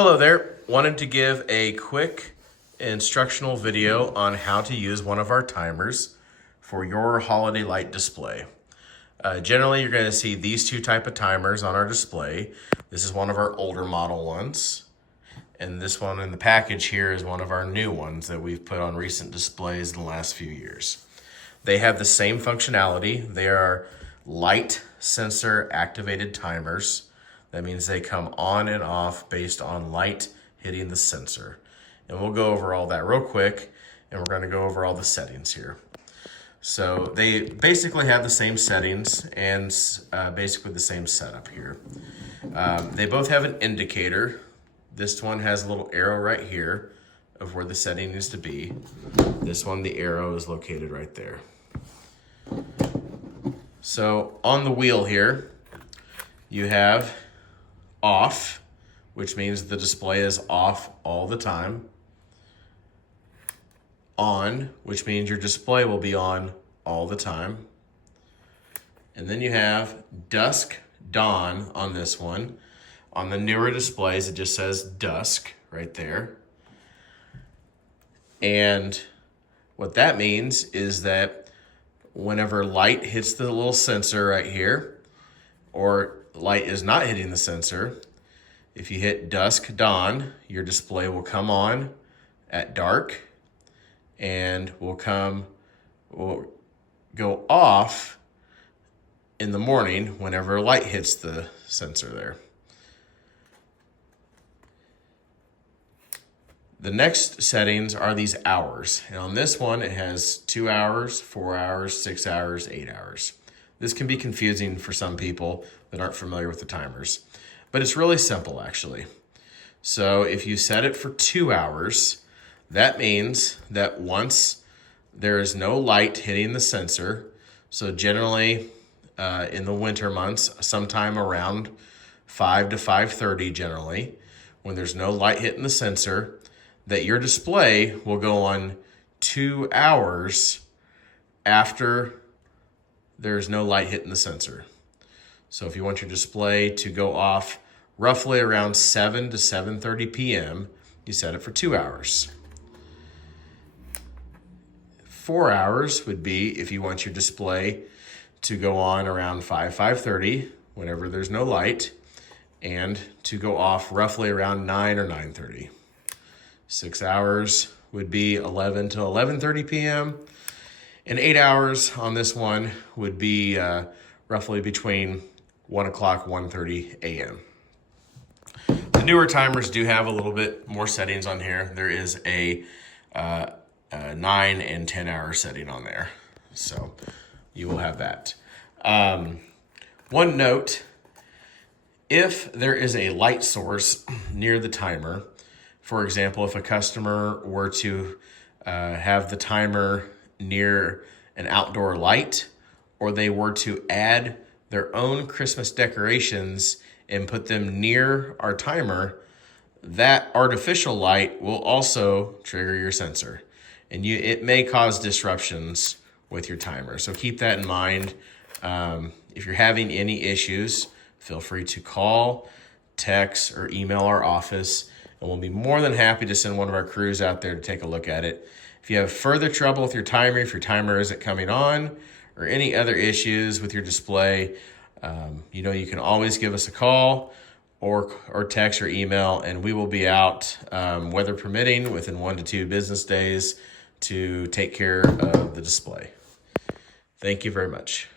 Hello there. Wanted to give a quick instructional video on how to use one of our timers for your holiday light display. Generally, you're going to see these two type of timers on our display. This is one of our older model ones, and this one in the package here is one of our new ones that we've put on recent displays in the last few years. They have the same functionality. They are light sensor activated timers. That means they come on and off based on light hitting the sensor. And we'll go over all that real quick, and we're going to go over all the settings here. So they basically have the same settings and basically the same setup here. They both have an indicator. This one has a little arrow right here of where the setting needs to be. This one, the arrow is located right there. So on the wheel here, you have off, which means the display is off all the time. On, which means your display will be on all the time. And then you have dusk, dawn on this one. On the newer displays, it just says dusk right there. And what that means is that whenever light hits the little sensor right here, or light is not hitting the sensor, if you hit dusk, dawn, your display will come on at dark and will go off in the morning whenever light hits the sensor there. The next settings are these hours. And on this one, it has 2 hours, 4 hours, 6 hours, 8 hours. This can be confusing for some people that aren't familiar with the timers, but it's really simple actually. So if you set it for 2 hours, that means that once there is no light hitting the sensor, so generally in the winter months, sometime around 5 to 5:30 generally, when there's no light hitting the sensor, that your display will go on 2 hours after there's no light hitting the sensor. So if you want your display to go off roughly around 7 to 7:30 p.m., you set it for 2 hours. 4 hours would be if you want your display to go on around 5:30, whenever there's no light, and to go off roughly around 9 or 9:30. 6 hours would be 11 to 11:30 p.m. And 8 hours on this one would be roughly between 1 o'clock, 1:30 a.m. The newer timers do have a little bit more settings on here. There is a 9 and 10 hour setting on there. So you will have that. One note, if there is a light source near the timer, for example, if a customer were to have the timer near an outdoor light, or they were to add their own Christmas decorations and put them near our timer, that artificial light will also trigger your sensor. And it may cause disruptions with your timer. So keep that in mind. If you're having any issues, feel free to call, text, or email our office, and we'll be more than happy to send one of our crews out there to take a look at it. If you have further trouble with your timer, if your timer isn't coming on, or any other issues with your display, you can always give us a call or text or email, and we will be out, weather permitting, within 1 to 2 business days to take care of the display. Thank you very much.